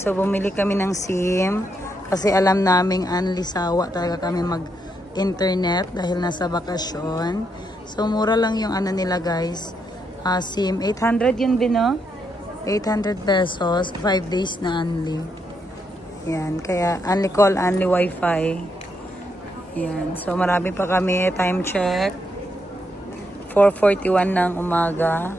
guys, so bumili kami ng SIM kasi alam naming anlisawa talaga kami mag-internet dahil nasa bakasyon. So mura lang yung ano nila guys, SIM. 800 yun Bino? 800 pesos, 5 days na only. Yan, kaya only call, only wifi. Yan, so marami pa kami. Time check 4:41 ng umaga.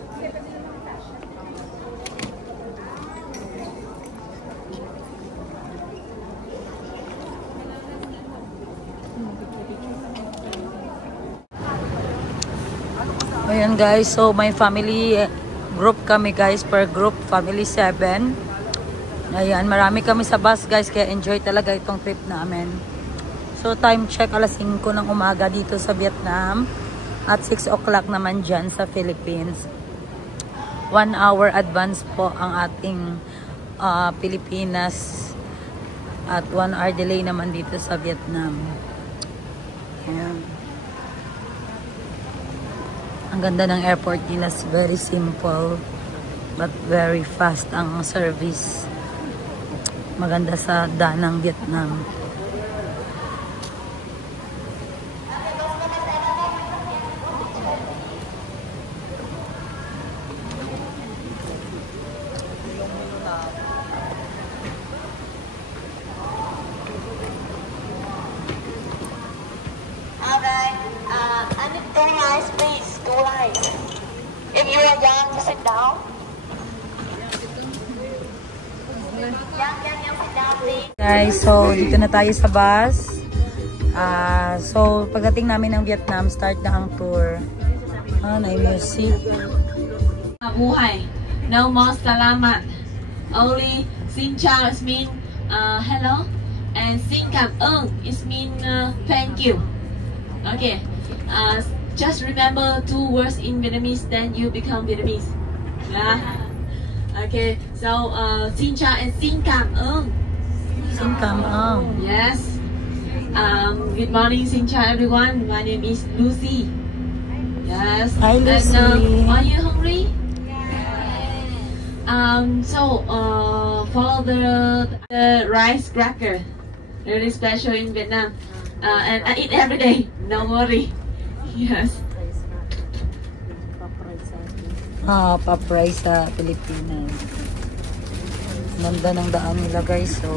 Ayan guys, so may family group kami guys, per group, family 7. Ayan, marami kami sa bus guys, kaya enjoy talaga itong trip namin. So time check, alas 5 ng umaga dito sa Vietnam at 6 o'clock naman dyan sa Philippines. 1 hour advance po ang ating Pilipinas at 1 hour delay naman dito sa Vietnam. Ayan. Ang ganda ng airport nila, very simple but very fast ang service. Maganda sa Danang, Vietnam. If you are young, sit down. Young, sit down, please. Guys, so dito na tayo sa bus. So pagdating namin ng Vietnam, start na ang tour. Na-music. Buhay. No more salamat. Only xin chào is mean hello, and xin cảm ơn is mean thank you. Okay. Just remember 2 words in Vietnamese, then you become Vietnamese. Okay, so xin chào and xin cảm ơn. Xin cảm ơn. Yes. Good morning, xin chào everyone. My name is Lucy. Yes. Hi Lucy. And, are you hungry? So follow the rice cracker. Really special in Vietnam. And I eat every day. No worry. Yes. Pa-price sa Pilipinas. Ganda ng daan nila guys, so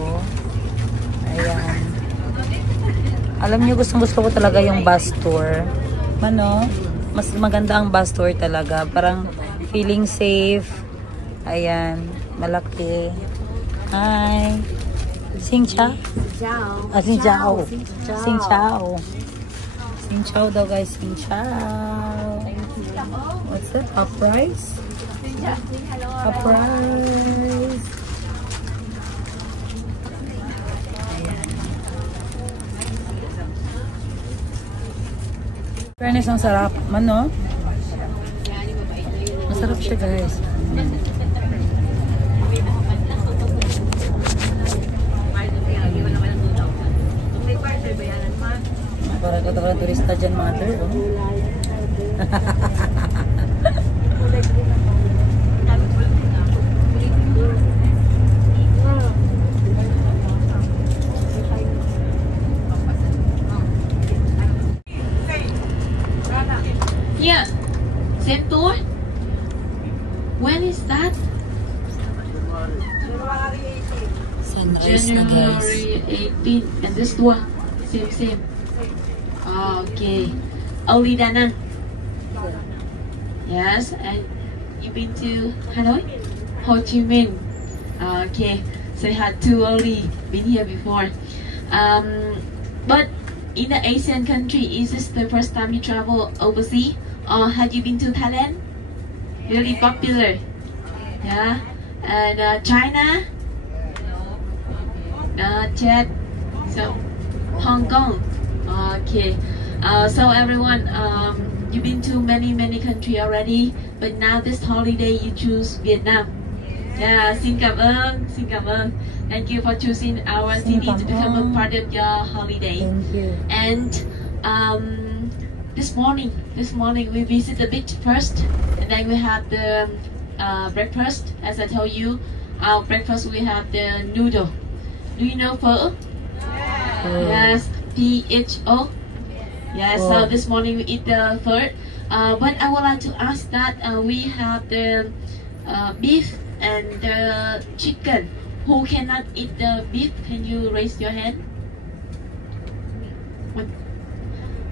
ayan. Alam niyo, gusto ko talaga yung bus tour. Mas maganda ang bus tour talaga. Parang feeling safe. Ayan, malaki. Hi. Xin chào. Xin chào. Xin chào. Xin chào daw guys, xin chào. What's that? A price? A price. Ayan. Fairness, ang sarap. Masarap siya guys. Para kata-kata turista dyan, mother. Yeah. Same tour? When is that? Sunrise na guys. January 18th. And this tour? Same. Okay. Only Da Nang. Yes, and you've been to Hanoi? Ho Chi Minh. Okay, so you had two only been here before. But in the Asian country, is this the first time you travel overseas? Or had you been to Thailand? Really popular. Yeah. And China? Not yet. So Hong Kong. Okay. So everyone, you've been to many countries already, but now this holiday you choose Vietnam. Yeah, xin cảm ơn, xin cảm ơn. Thank you for choosing our city to become a part of your holiday. Thank you. And this morning we visit the beach first, and then we have the breakfast, as I told you. Our breakfast we have the noodle. Do you know pho? Yes, PHO. Yes, so this morning we eat the pho. But I would like to ask that we have the beef and the chicken. Who cannot eat the beef? Can you raise your hand?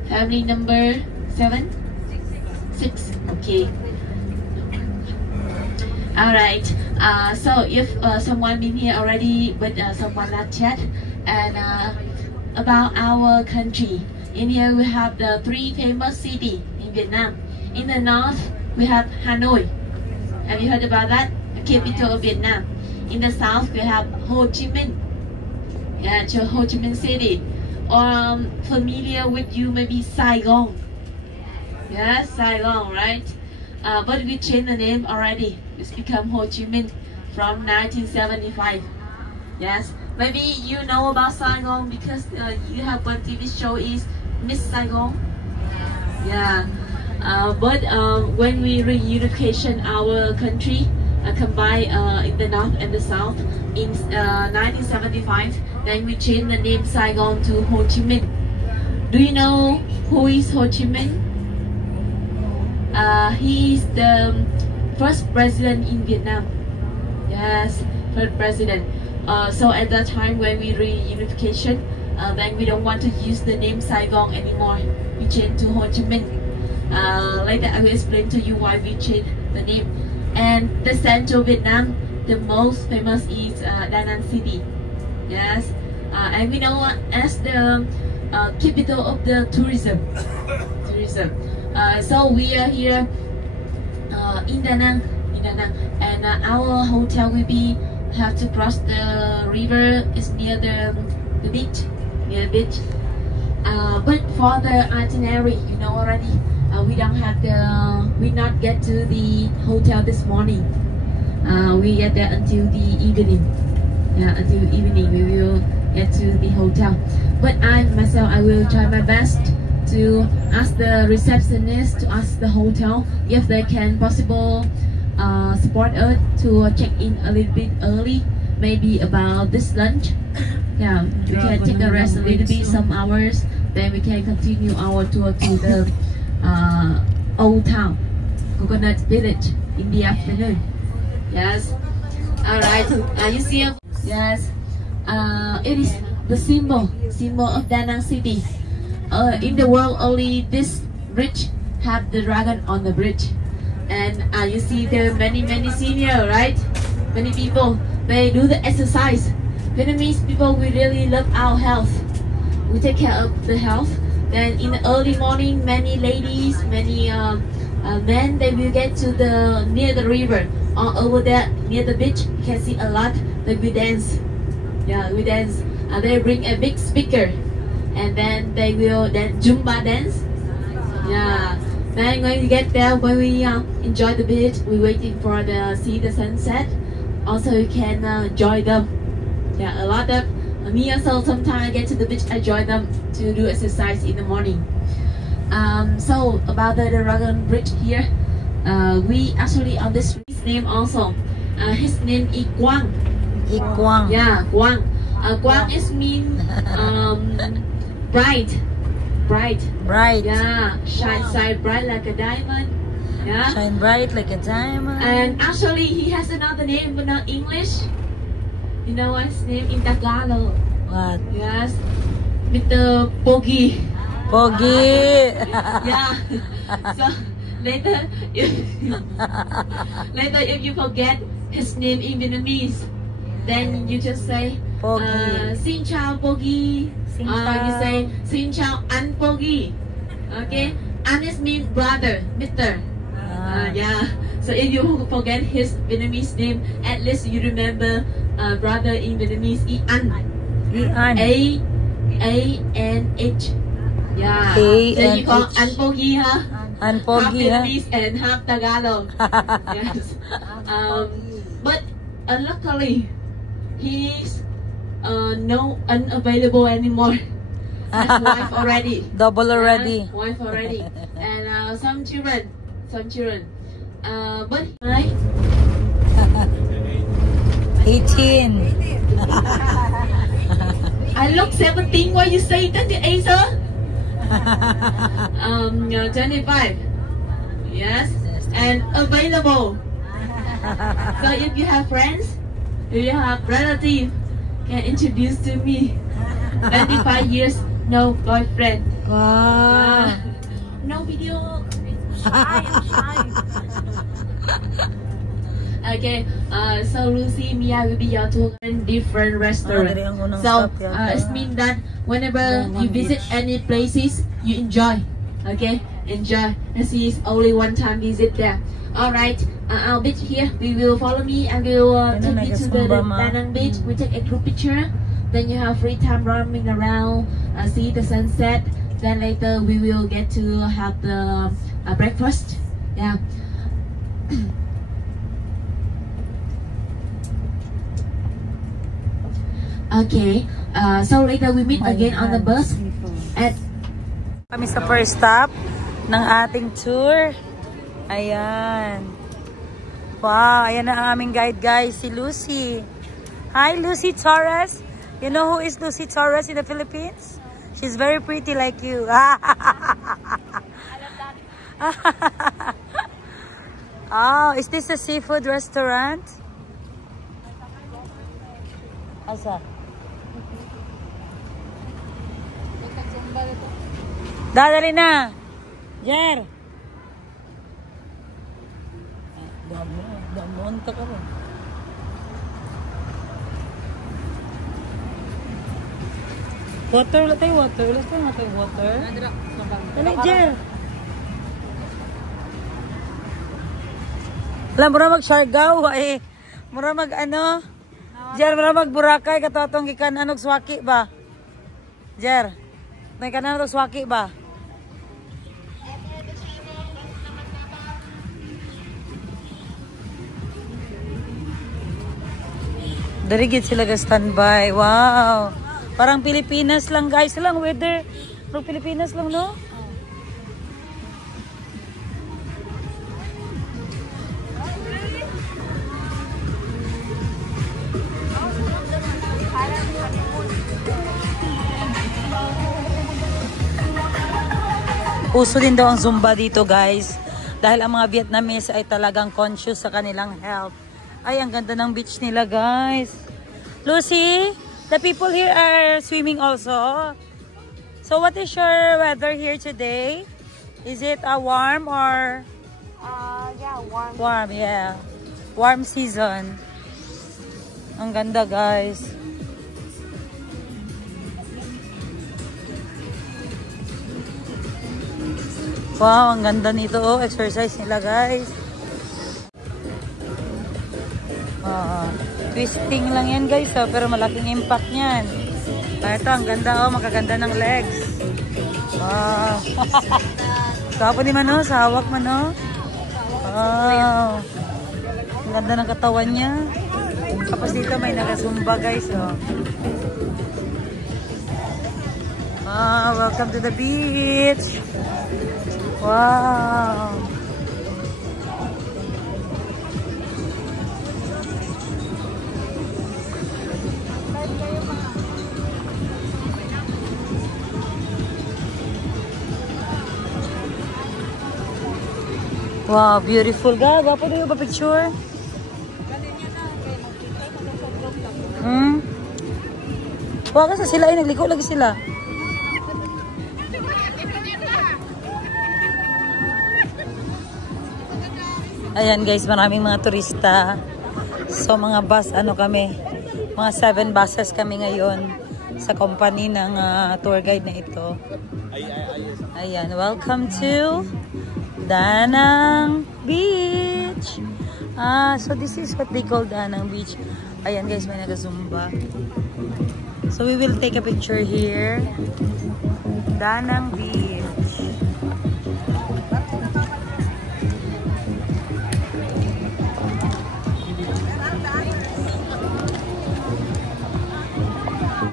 Family number 7? 6. Okay. Alright. So if someone been here already, but someone not yet, and about our country. In here we have the 3 famous cities in Vietnam. In the north we have Hanoi. Have you heard about that? The capital of Vietnam. In the south we have Ho Chi Minh. Yeah, Ho Chi Minh City. Or familiar with you maybe Saigon. Yes, Saigon, right? But we changed the name already. It's become Ho Chi Minh from 1975. Yes, maybe you know about Saigon because you have one TV show is Miss Saigon. Yeah, but when we reunification our country, combined in the north and the south in 1975, then we changed the name Saigon to Ho Chi Minh. Do you know who is Ho Chi Minh? He is the first president in Vietnam. Yes, first president. So at that time when we reunification, then we don't want to use the name Saigon anymore. We changed to Ho Chi Minh. Later I will explain to you why we changed the name. And the central Vietnam, the most famous is Da Nang City. Yes, and we know as the capital of the tourism. So we are here in Da Nang, and our hotel will be have to cross the river. It's near the beach, but for the itinerary, you know already, we don't have we not get to the hotel this morning. We get there until the evening. Yeah, until evening we will get to the hotel. But I myself, I will try my best to ask the receptionist to ask the hotel if they can possible support us to check in a little bit early, maybe about this lunch. Yeah, we can take a rest a little bit, some hours, then we can continue our tour to the old town, Coconut Village, in the afternoon. Yes. All right. You see? Yes. It is the symbol of Da Nang City. In the world, only this bridge have the dragon on the bridge. And you see there are many senior, right? Many people, they do the exercise. Vietnamese people, we really love our health. We take care of the health. Then in the early morning, many ladies, many men, they will get to the near the river or over there near the beach. You can see a lot. They will dance. Yeah, we dance. They bring a big speaker, and then they will then Zumba dance. Yeah. Then when we get there, when we enjoy the beach, we waiting for the see the sunset. Also, you can join them. Yeah, a lot of me also sometimes I get to the beach. I join them to do exercise in the morning. So about the Dragon Bridge here, we actually on this his name also. His name is Quang. Quang. Yeah, Quang. Quang is mean bright. Bright. Yeah, shine bright like a diamond. Yeah. Shine bright like a diamond. And actually, he has another name, but not English. You know what his name in Tagalog? What? Yes, Mr. Pogi. Pogi. Yeah. So later, if you forget his name in Vietnamese, then you just say Pogi. Xin chào Pogi. Xin You chào. say Xin chào anh Pogi. Okay, anh is mean brother, Mr. Yeah. So if you forget his Vietnamese name, at least you remember brother in Vietnamese is An. A-N-H. Yeah. So you call An Pogi, huh? An Half Pogi, huh? Vietnamese and half Tagalog. Yes. But luckily, he's no unavailable anymore. Has wife already. Double already. Wife already. And some children. But 18. I look 17. Why you say 28, sir? 25. Yes. And available. So if you have friends, if you have relatives, can introduce to me. 25 years, no boyfriend. Wow. No video. I'm shy. Okay, so Lucy, Mia will be your tour in different restaurants. So it means that whenever you visit any places, you enjoy. Okay, enjoy. And she is only one time visit there. All right, I'll be here. We will follow me and we will take you to the Da Nang beach. We take a group picture. Then you have free time roaming around, see the sunset. Then later we will get to have the breakfast. Yeah. Okay. So later we meet again on the bus. At kami sa first stop ng ating tour. Ayan. Wow, ayan na ang aming guide guys, si Lucy. Hi Lucy Torres. You know who is Lucy Torres in the Philippines? She's very pretty like you. Oh, is this a seafood restaurant? Asa? Dadali na. Jer. Damon ka rin. Water, latay water. Latay water. Dali, Jer. Alam, mura mag-shargaw. Eh, mura mag-ano. Jer, mura mag-burakay. Katotong ikan anog swaki ba? Jer. May kanan anog swaki ba? Darigid sila ga standby. Wow. Parang Pilipinas lang guys. Lang weather. Pero Pilipinas lang no? Uso din daw ang Zumba dito guys. Dahil ang mga Vietnamese ay talagang conscious sa kanilang health. Ay, ang ganda ng beach nila guys. Lucy, the people here are swimming also. So what is your weather here today? Is it warm or? Yeah, warm. Warm, yeah. Warm season. Ang ganda guys. Wow, ang ganda nito. Oh, exercise nila guys. Twisting lang yan guys, oh, pero malaking impact niyan. Ito, ang ganda, oh, makaganda ng legs. Wow. Kapo ni Mano, sa hawak Mano. Wow. Ang ganda ng katawan niya. Tapos dito may nagasumba guys, oh. Wow, welcome to the beach. Wow. Wow, beautiful ga. Gwapo na yung pa-picture. Wow, kasi sila ay nagligo lagi sila. Ayan guys, maraming mga turista. So mga bus, ano kami, mga 7 buses kami ngayon sa company ng tour guide na ito. Ayan, welcome to Da Nang Beach. So this is what they call Da Nang Beach. Ayan guys, may naga-zumba. So we will take a picture here. Da Nang Beach.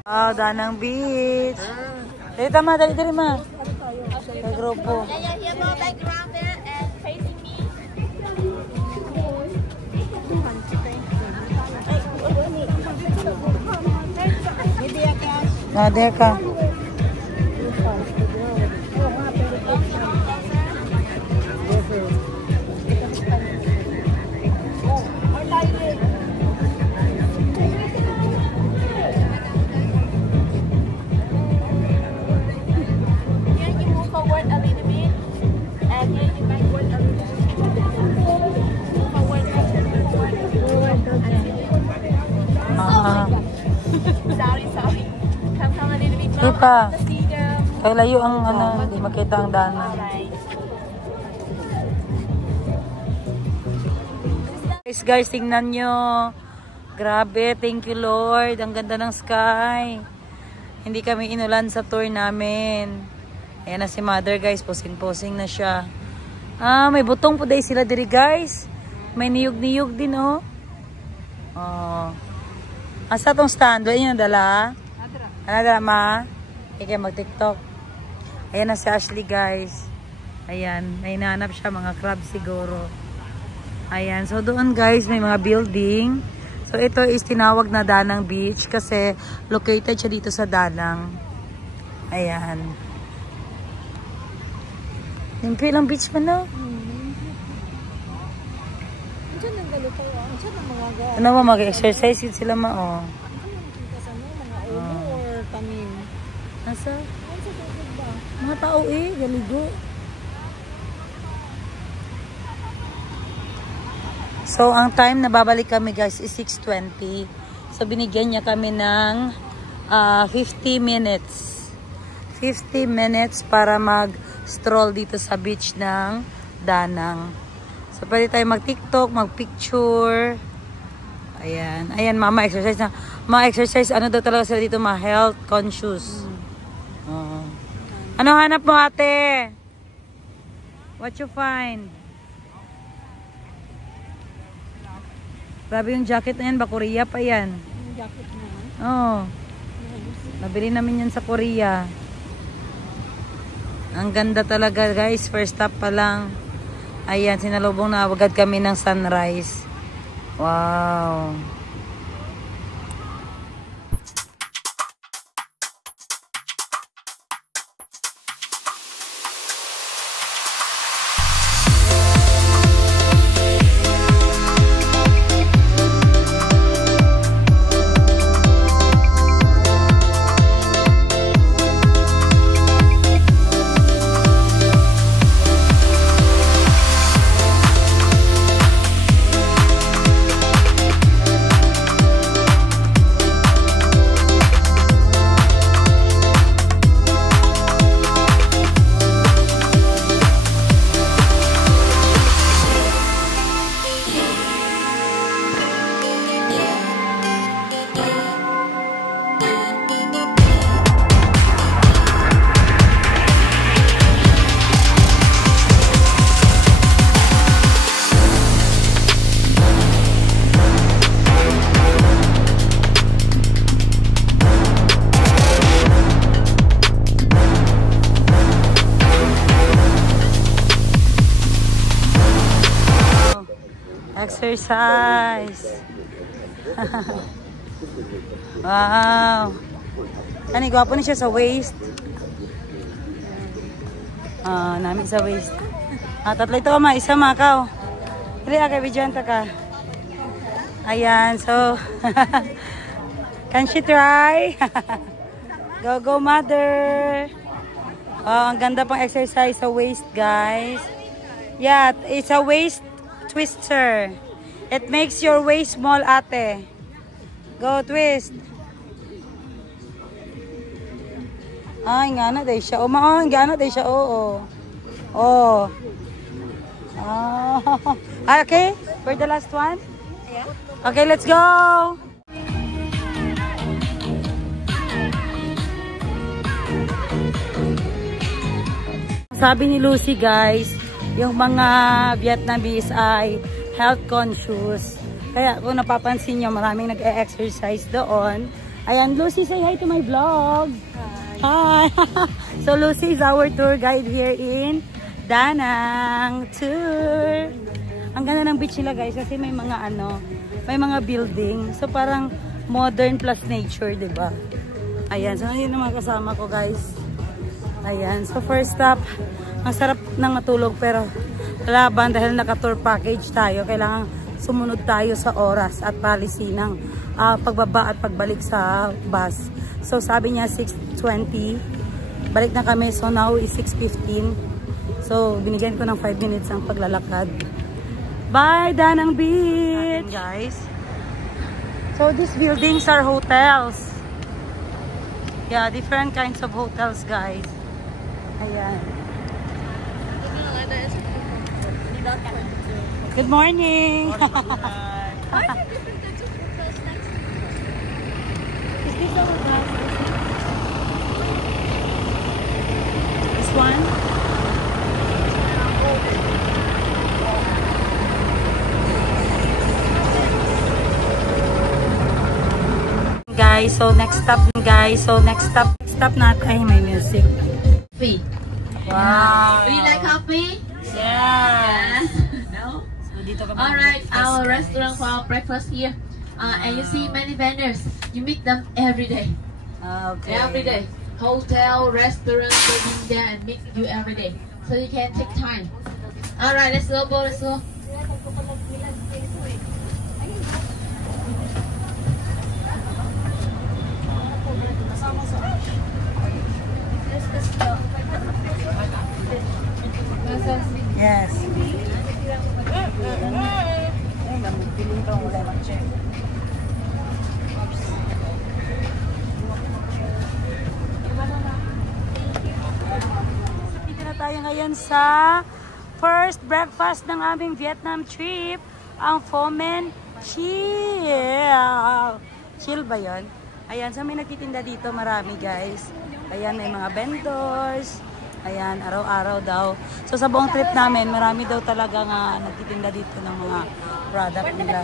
Wow, Da Nang Beach. Dali tama, dali ma. Sa grupo. Yeah, more background there and facing me. There ka. Sorry. Come a little bit more. Ipa. See them. Kaya layo ang ano, hindi makita ang daanan. Guys, tingnan nyo. Grabe, thank you Lord. Ang ganda ng sky. Hindi kami inulan sa tour namin. Ayan na si mother guys, posing-posing na siya. May butong po dahil sila diri guys. May niyog-niyog din oh. Asa tong stand? Wala niyo dala? Ano dala ma? Ikaw mag-tiktok. Ayan na si Ashley guys. Ayan, may hinahanap siya mga crab siguro. Ayan, so doon guys may mga building. So ito is tinawag na Danang Beach kasi located siya dito sa Danang. Ayan. Limpyo lang beach man no? Ano mo mag-exercise yun sila ma oh. Nasa? Mga tao galigo. So, ang time na babalik kami guys is 6:20. So, binigyan niya kami ng 50 minutes. 50 minutes para mag-stroll dito sa beach ng Danang. So, pwede tayo mag-tiktok, mag-picture. Ayan. Ayan, mama, exercise na. Ma-exercise, ano daw talaga sila dito, ma-health conscious. Ano hanap mo, ate? What you find? Grabe yung jacket na yan. Ba, Korea pa yan. Yung jacket na? Oo. Nabili namin yan sa Korea. Ang ganda talaga, guys. First stop pa lang. Ayan, sinalubong na agad kami ng sunrise. Wow. Exercise. Wow. Kani gwapo ni siya sa waist. Namin sa waist. Tatlo ito ma, isa makaw. Dili kay Bijanta ka. Ayan, so can she try? Go go mother. Ang ganda pang exercise sa waist, guys. Yeah, it's a waist twister. It makes your waist small, ate. Go twist. Ay, nga na day siya. Nga na day siya. Oo. Oh. Okay, for the last one? Yeah. Okay, let's go. Sabi ni Lucy, guys, yung mga Vietnamese ay health conscious. Kaya kung napapansin nyo, maraming nag-e-exercise doon. Ayan, Lucy, say hi to my vlog. Hi. So, Lucy is our tour guide here in Danang Tour. Ang ganda ng beach nila, guys, kasi may mga may mga building. So, parang modern plus nature, diba? Ayan, so yun ang mga kasama ko guys. Ayan, so first stop, masarap nang matulog pero laban dahil naka-tour package tayo. Kailangan sumunod tayo sa oras at policy ng pagbaba at pagbalik sa bus. So sabi niya 6:20, balik na kami. So now is 6:15. So binigyan ko ng 5 minutes ang paglalakad. Bye, Danang Beach! Guys, so these buildings are hotels. Yeah, different kinds of hotels, guys. Ayan. Good morning! Is this the hotel? This one? Next stop natin. Ay, may music. Coffee. Wow. Do you like coffee? Yes. No? So, dito kami Alright, our restaurant for our breakfast here. And you see many vendors. You meet them every day. Okay. Every day. Hotel, restaurant, they've been there and meet you every day. So you can take time. Alright, let's go, let's go. Yes. Dito na tayo ngayon sa first breakfast ng aming Vietnam trip, ang Pho Men Chill. Chill ba yun? Ayan, so may nagtitinda dito marami guys. Ayan, may mga vendors. Ayan, araw-araw daw. So sa buong trip namin, marami daw talaga nga nagtitinda dito ng mga product nila.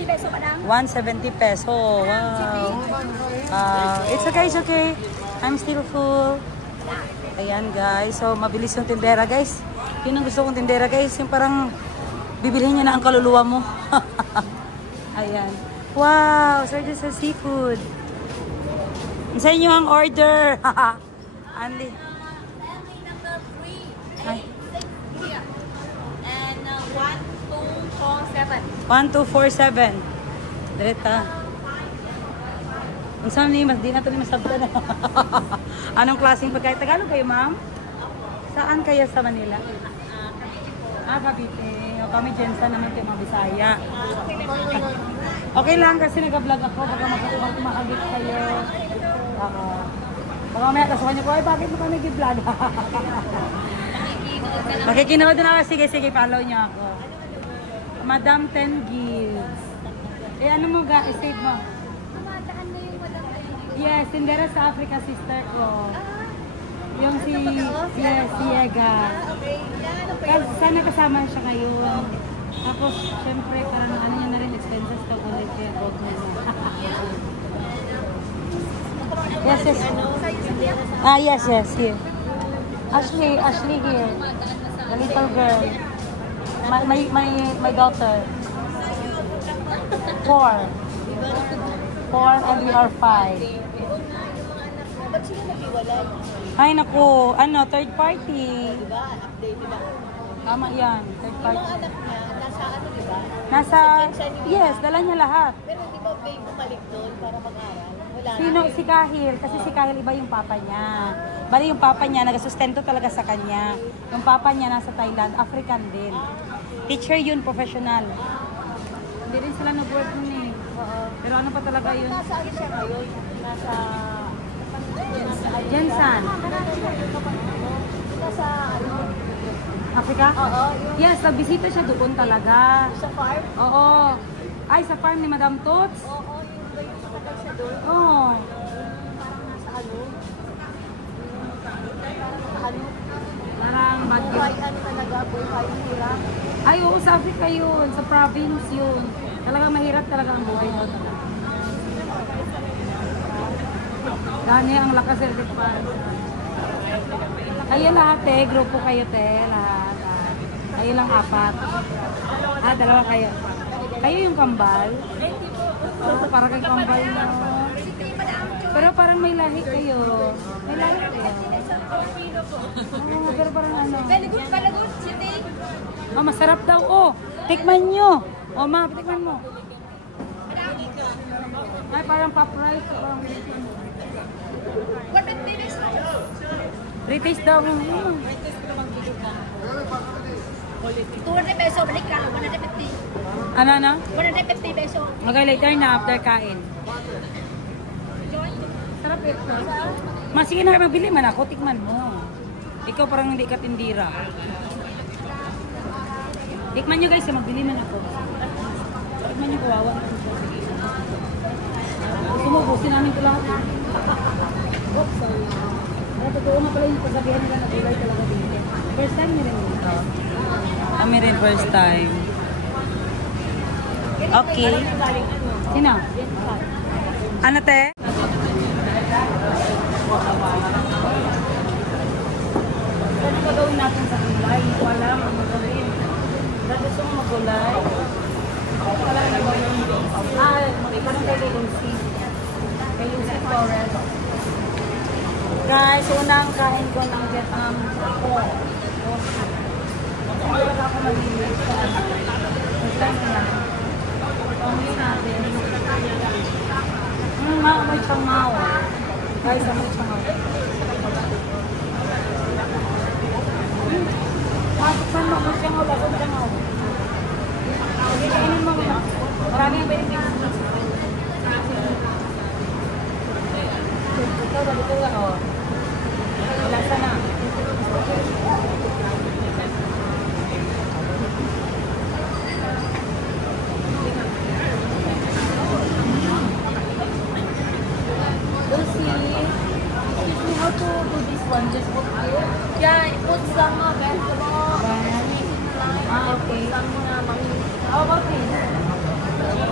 170 peso. Wow. It's okay, it's okay. I'm still full. Ayan guys, so mabilis yung tindera guys. Yun ang gusto kong tindera guys, yung parang bibilihin niya na ang kaluluwa mo. Ayan. Wow, so this is seafood. Sa inyo ang order. Andy. Ay. And 1247. 1247. Direta. Ang saan niyo, di na ito masabta na. Anong klaseng pagkain? Tagalog kayo, ma'am? Saan kayo sa Manila? Cavite. O kami Jensen naman kayo mga Bisaya. Okay lang kasi nag-vlog ako. Baka makagit kayo. Baka mamaya kasuhan niyo ko, ay bakit mo kami nag-vlog? Makikinood na ako. Sige, sige, follow niyo ako. Madam 10 gives. Eh, ano mo ga? I-save mo. Yes, tindera sa Africa, sister ko. Yung si Yega. Sana kasama siya ngayon. Tapos, syempre, parang ano niya na rin, expenses to ulit kaya gold na. Yes, yes. Yes, yes, here. Ashley here. The little girl. My daughter. 4 and we are 5. Ay naku, ano, third party. Diba? Update, diba? Tama yan, third party. Yung anak niya, nasa ano, diba? Nasa, yes, dala niya lahat. Pero di ba may bumalik doon para mag-aral? Wala Sino? Si Kahil. Kasi si Kahil iba yung papa niya. Bali yung papa niya, nagasustento talaga sa kanya. Yung papa niya nasa Thailand, African din. Teacher yun, professional. Hindi rin sila nag-work nun eh. Pero ano pa talaga yun? Nasa ano siya ngayon? Nasa Jensen. Nasa ano? Africa? Oo. Yes, nagbisita siya doon talaga. Sa farm? Oo. Ay, sa farm ni Madam Tots? Oo, yung matagal siya doon. Oo. Parang nasa ano? Ano? Parang bagyo. Buhay ano talaga? Buhay hirap? Ay, oo, sa Africa yun. Sa province yun. Talagang mahirap talaga ang buhay doon. Dahil ang lakas electric fan. Kayo lahat eh. Grupo kayo te. Lahat. Kayo lang 4. Dalawa kayo. Kayo yung kambal. Oo, parang kang kambal mo. Pero parang may lahi kayo. May lahi kayo. Pero parang ano. Balagun, City. Oh, masarap daw. Oh, tikman nyo. Oh, ma, tikman mo. Ay, parang pa-price. Parang... 3 taste daw. 200 peso, balik ka. 150. Ano na? 150 peso. Okay, later na after kain. Sarap ito. Mas sige na, magbili man ako. Tikman mo. Ikaw parang hindi ka tindira. Tikman nyo guys, magbili man ako. Tikman nyo, kawawa na ako. Gusto mo, busin namin ito lahat. Oops, sorry. Ay, totoo nga pala yung pagsabihan nila na gulay talaga dito. First time nyo rin dito? Kami rin first time. Okay. Sino? Ano te? Ano ba gawin natin sa gulay? Hindi ko alam ang magawin. Dahil gusto mo magulay. Wala na ba yung parang kay Lucy. Kay Lucy Torres. Guys, unang kain ko ng Vietnam pork. Hindi ako mag-ilis. First time ko lang. Pamili natin. May changaw. Guys, may changaw. Masuksan mo, may changaw. Lagot changaw. Sige, kainin mo mo. Marami ang benefits. Ito, dito nga, oh. Lasa na. How to do this one? Just put here? Yeah, put some vegetable. Okay. Some How about this?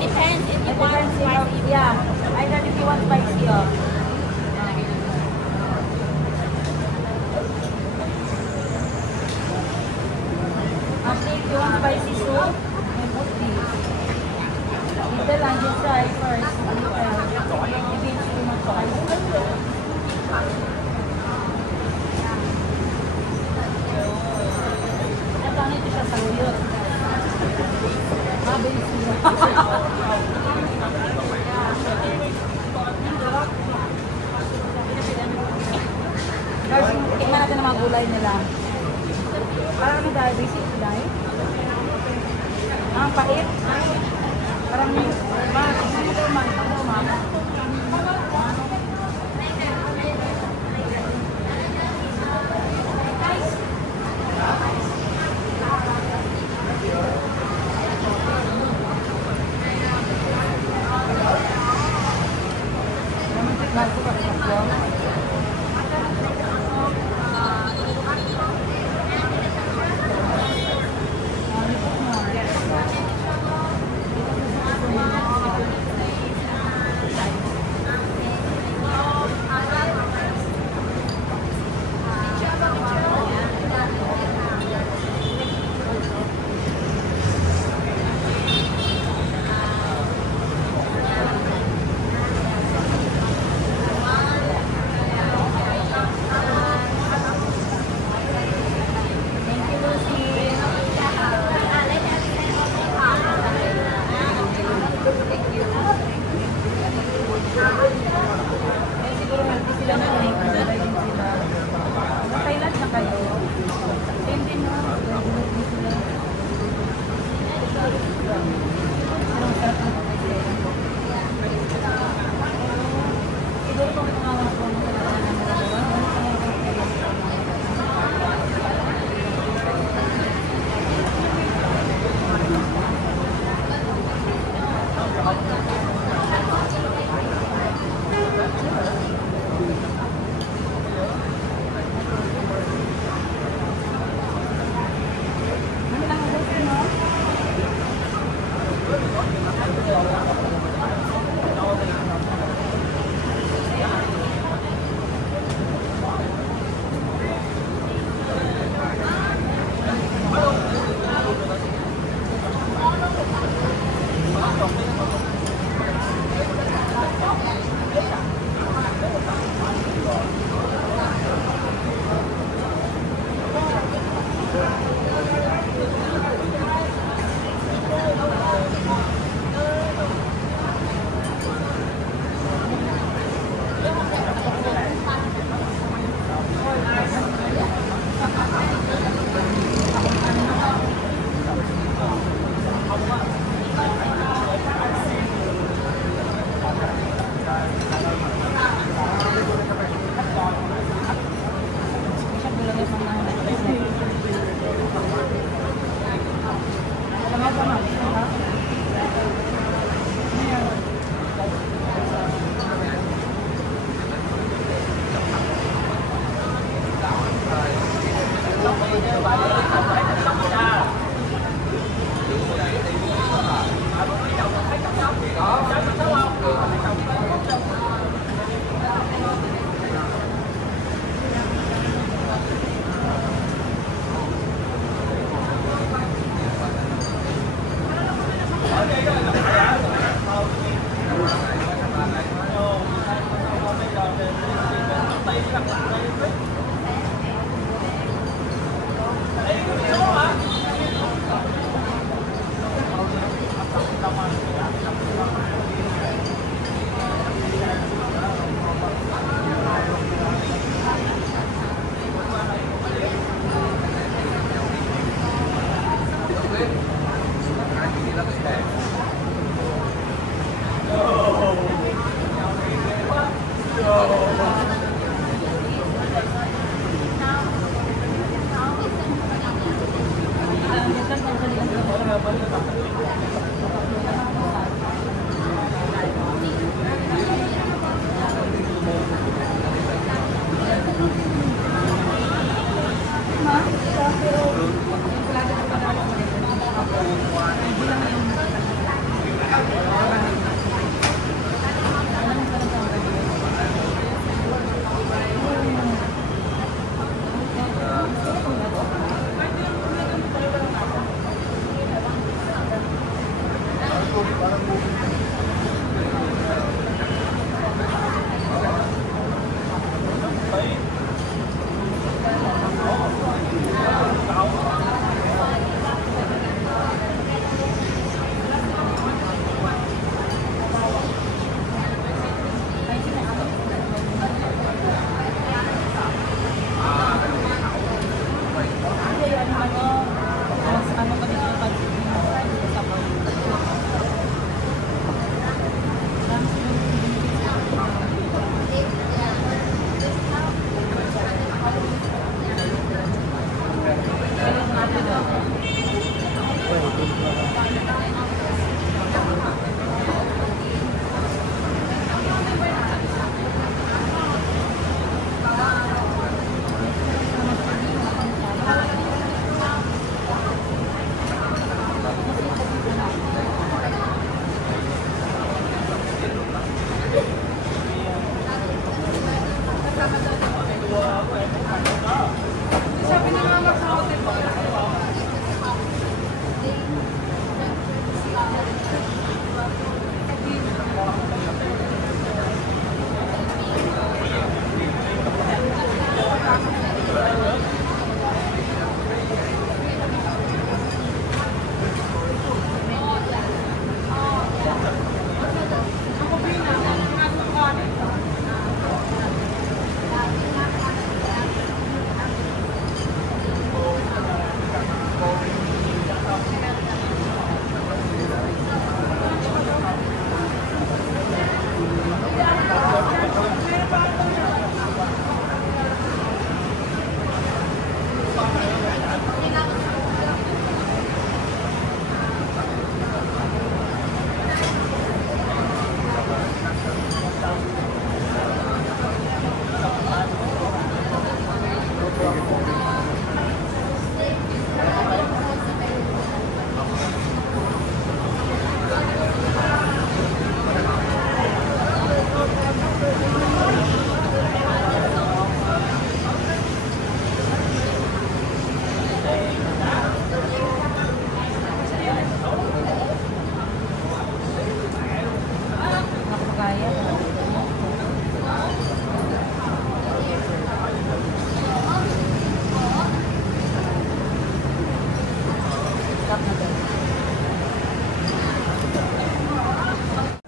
depends if you It want depends spicy. yeah. Either if you want spicy or... Actually, if you want spicy soup, I put this. Ito lang, just try first. Maybe it's too much spicy. Ito, nito siya sa uyot. Mabilis niya. Guys, tingnan natin ang mga gulay nila. Parang ano dahil? Basic dahil? Ang pait. Parang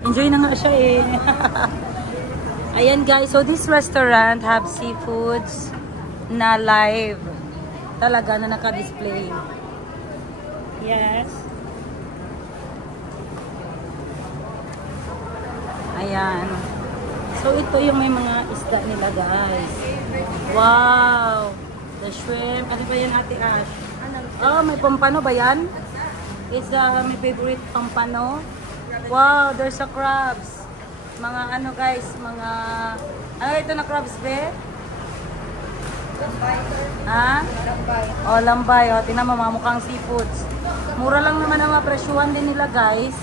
Enjoy na nga siya eh. Ayan guys, so this restaurant have seafoods na live. Talaga na naka-display. Yes. Ayan. So ito yung may mga isda nila guys. Wow! The shrimp. Ano ba yan Ate Ash? Oh, may pampano ba yan? It's my favorite pampano. Wow, there's a crabs. Mga ano guys, mga... Ano ito na crabs be? Lambay. Ha? Lambay. Oh, lambay. Oh, tingnan mo, mga mukhang seafoods. Mura lang naman ang mga presyuhan din nila guys.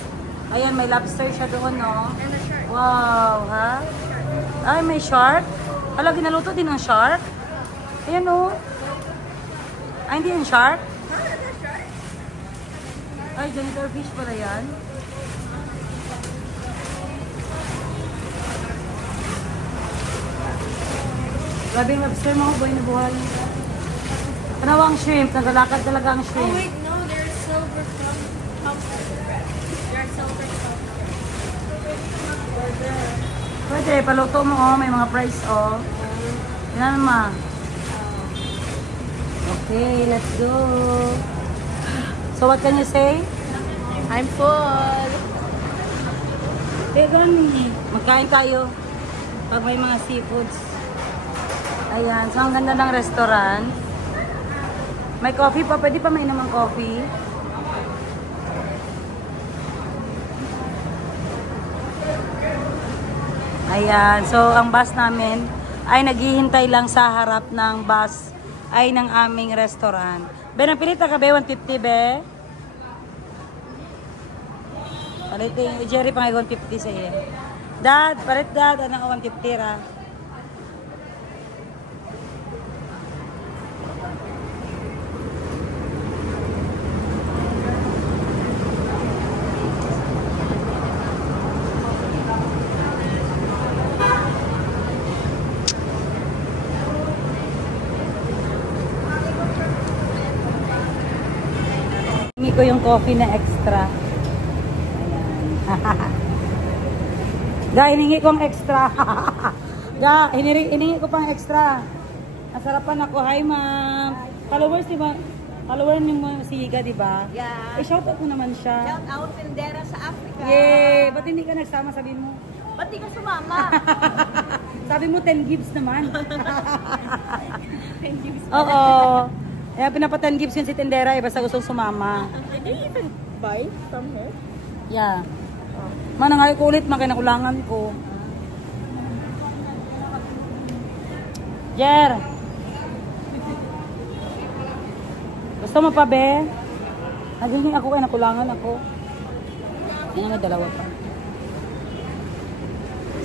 Ayan, may lobster siya doon, no? And the shark. Wow, ha? Ay, may shark. Hala, ginaluto din ng shark. Ayan, oh. Ay, hindi yung shark? Ay, janitor fish pala yan. Grabe yung lobster, mga buhay na buhay. Panawang shrimp. Nagalakad talaga ang Oh shrimp. wait, no, there's silver crab. There's silver crab. Pwede, paluto mo, oh. May mga price, oh. Yan naman. Okay, let's go. So what can you say? I'm full. Gani. Magkain tayo pag may mga seafoods. Ayan, so ang ganda ng restaurant. May coffee pa, pwede pa may namang coffee. Ayan, so ang bus namin ay naghihintay lang sa harap ng bus ay ng aming restaurant. Be, napilita ka, be? 150, be? Palitin, Jerry, pang 150 sa iya. Dad, palit dad, ano 150 ra. Hingi ko yung coffee na extra. Ayan. Ga, hiningi ko ang extra. Ga, hiningi ko pang extra. Nasarapan ako. Hi, ma'am. Followers, diba? Follower ni mo si Higa, diba? Yeah. Shoutout mo naman siya. Shout out Tindera sa Africa. Yay! Ba't hindi ka nagsama? Sabihin mo. Ba't di ka sumama? Sabi mo 10 gives naman. 10 gives. Oo. Kaya pinapa 10 gives yun si Tindera, basta gustong sumama. Did you even buy from her? Yeah. Manangal ko ulit, makinakulangan ko. Jer! Gusto mo pa, be? Naghingi ako kaya nakulangan ako. Yan, may dalawa pa.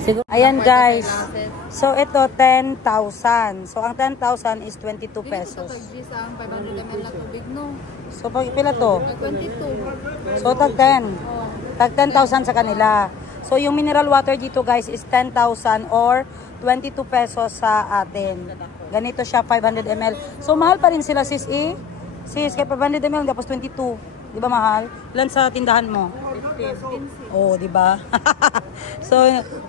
Siguro. Ayan, guys. So, ito, 10,000. So, ang 10,000 is 22 pesos. So, pag pila to? 22. So, tag 10. Tag 10,000 sa kanila. So, yung mineral water dito, guys, is 10,000 or 22 pesos sa atin. Ganito siya, 500 ml. So, mahal pa rin sila, sis, eh. Sis, kaya 500 ml, tapos 22. Di ba mahal? Ilan sa tindahan mo? 15. Oh, di ba? So,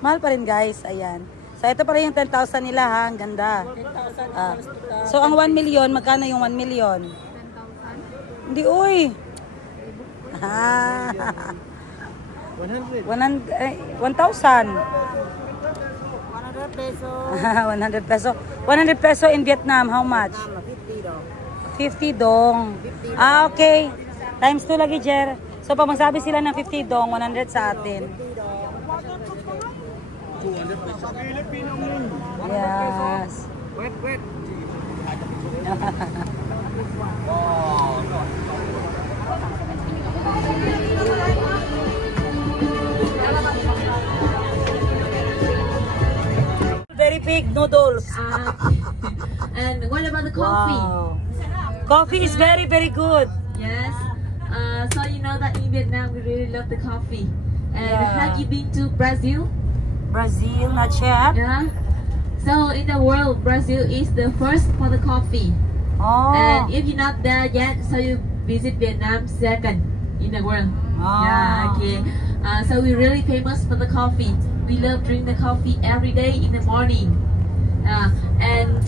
mahal pa rin, guys. Ayan. So, ito pa rin yung 10,000 nila, ha? Ang ganda. 10,000. So, ang 1 million, magkano yung 1 million? 10,000. Hindi, uy. 100. 1,000. 100 pesos. 100 peso. 100 peso in Vietnam, how much? 50 dong. Ah, okay. Times 2 lagi, Jer. So, pag magsabi sila ng 50 dong, 100 sa atin. Yes. Wait. Very big noodles. And what about the coffee? Wow. Coffee is very, very good. Yes. So you know that in Vietnam we really love the coffee. And Yeah. have you been to Brazil? Brazil, not yet. Yeah. So in the world, Brazil is the first for the coffee. Oh. And if you're not there yet, so you visit Vietnam second in the world. Ah. Yeah. Okay. So we're really famous for the coffee. We love drink the coffee every day in the morning. And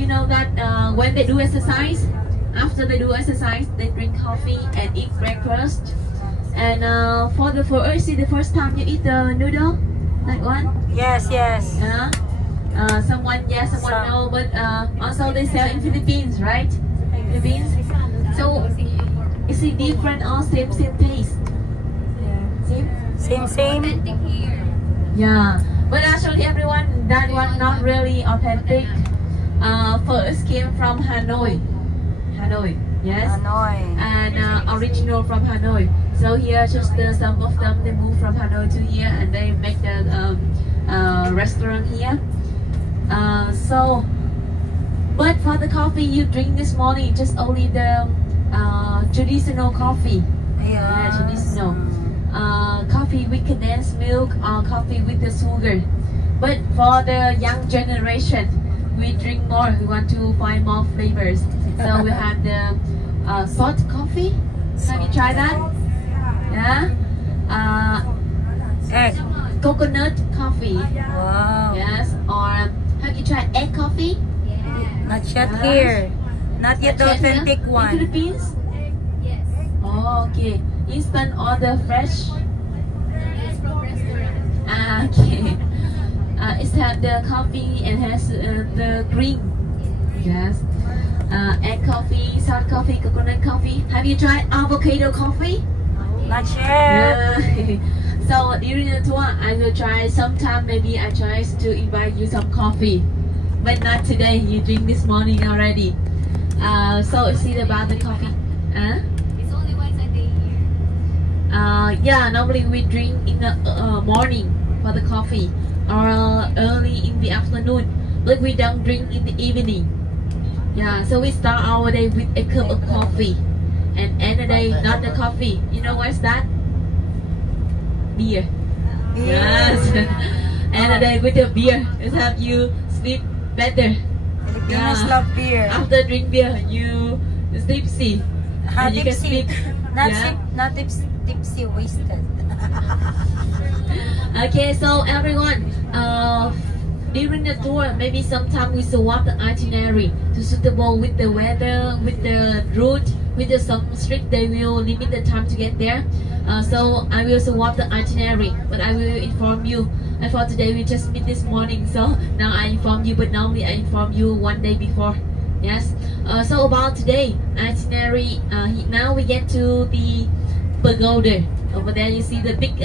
you know that when they do exercise, after they do exercise, they drink coffee and eat breakfast. And for us, the first time you eat the noodle, that one. Yes, yes. Someone yes, someone Some. no, but also they sell in Philippines, right? Philippines. So is it different or same taste? Same. Authentic here. Yeah, but actually everyone that one not really authentic. First came from Hanoi, yes, Hanoi. and original from Hanoi. So here just some of them they moved from Hanoi to here and they make the restaurant here. So, but for the coffee you drink this morning, just only the traditional coffee. Yeah, traditional. Coffee with condensed milk or coffee with the sugar. But for the young generation, we drink more. We want to find more flavors. So we have the salt coffee. Have you tried that? Yeah. Egg. Coconut coffee. Wow. Yes. Or have you tried egg coffee? Not yet here. Not yet the authentic In one. Philippines? Yes. Oh, okay. Instant or the fresh? Yes, from restaurant. Okay. It has the coffee and has the cream. Yes. Egg coffee, salt coffee, coconut coffee. Have you tried avocado coffee? Not yet. So during the tour, I will try sometime. Maybe I try to invite you some coffee, but not today. You drink this morning already. So it's about the coffee. It's only once a day here. Yeah, normally we drink in the morning for the coffee or early in the afternoon, but we don't drink in the evening. Yeah, so we start our day with a cup of coffee and end the day not the coffee. You know what's that? Beer. Yes. End the day with the beer. It help you sleep better. Filipinos love beer. After drink beer, you tipsy. And you can Tipsy. sleep. Not tipsy, wasted. Okay, so everyone, during the tour, maybe sometime we swap the itinerary to suitable with the weather, with the route, with the some street. They will limit the time to get there. So I will swap the itinerary, but I will inform you. And for today, we just meet this morning, so now I inform you. But normally I inform you one day before. Yes. So about today itinerary. Now we get to the pagoda. Over there, you see the big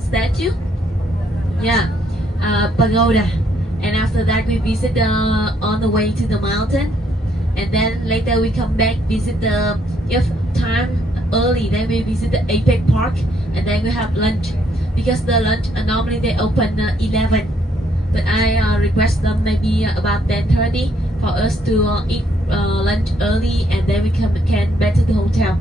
statue. Yeah, pagoda. And after that, we visit on the way to the mountain. And then later we come back, visit the, if time early, then we visit the Apex Park. And then we have lunch. Because the lunch, normally they open 11. But I request them maybe about 10:30 for us to eat lunch early. And then we can back to the hotel.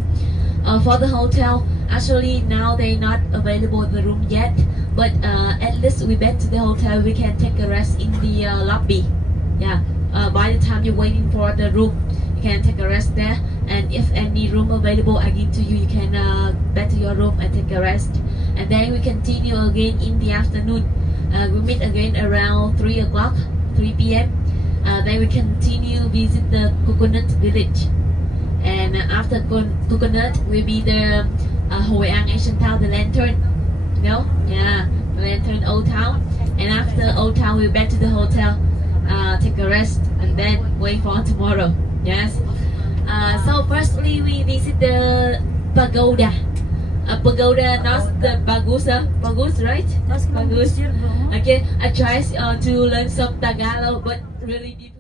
For the hotel, actually now they're not available in the room yet. But at least we back to the hotel, we can take a rest in the lobby. Yeah. By the time you're waiting for the room, you can take a rest there. And if any room available I give to you, you can back to your room and take a rest. And then we continue again in the afternoon. We meet again around 3 o'clock, 3 p.m. Then we continue visit the Coconut Village. And after Coconut will be the Hoi An Asian Town, the Lantern. You know? Yeah, the Lantern Old Town. And after Old Town, we're back to the hotel, take a rest, and then wait for tomorrow. Yes. So firstly, we visit the pagoda. Pagoda, not the bagus, bagus, right? Bagus. Okay, I tried to learn some Tagalog, but really difficult.